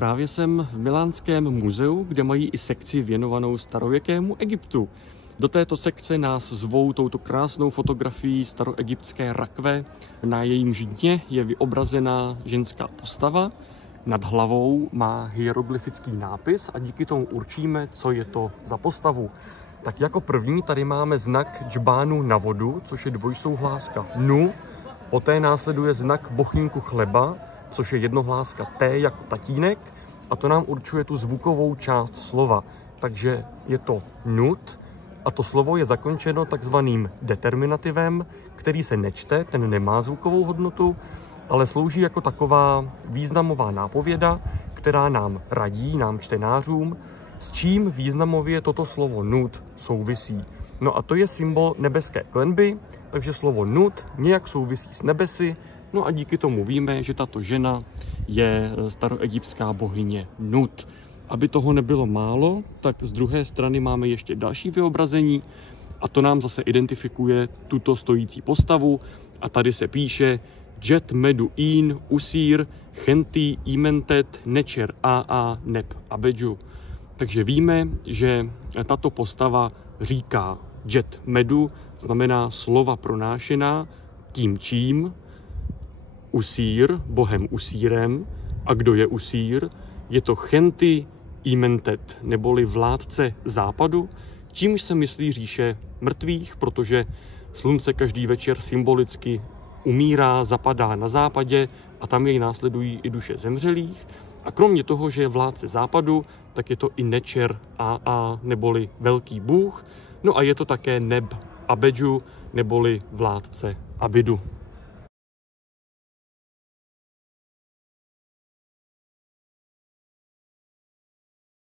Právě jsem v Milánském muzeu, kde mají i sekci věnovanou starověkému Egyptu. Do této sekce nás zvou touto krásnou fotografií staroegyptské rakve. Na jejímž dně je vyobrazená ženská postava. Nad hlavou má hieroglyfický nápis a díky tomu určíme, co je to za postavu. Tak jako první tady máme znak džbánu na vodu, což je dvojsouhláska nu. Poté následuje znak bochníku chleba, což je jednohláska T jako tatínek, a to nám určuje tu zvukovou část slova. Takže je to nut a to slovo je zakončeno takzvaným determinativem, který se nečte, ten nemá zvukovou hodnotu, ale slouží jako taková významová nápověda, která nám radí, nám čtenářům, s čím významově toto slovo nut souvisí. No a to je symbol nebeské klenby, takže slovo nut nějak souvisí s nebesy, no a díky tomu víme, že tato žena je staroegyptská bohyně Nut. Aby toho nebylo málo, tak z druhé strany máme ještě další vyobrazení a to nám zase identifikuje tuto stojící postavu a tady se píše Jet medu in usír chenti imentet necher aa neb abeju. Takže víme, že tato postava říká jet medu, znamená slova pronášená tím čím, Usír, bohem Usírem. A kdo je Usír? Je to chenti imentet, neboli vládce západu, čímž se myslí říše mrtvých, protože slunce každý večer symbolicky umírá, zapadá na západě a tam jej následují i duše zemřelých. A kromě toho, že je vládce západu, tak je to i necher aa, neboli velký bůh. No a je to také neb abeju, neboli vládce Abidu.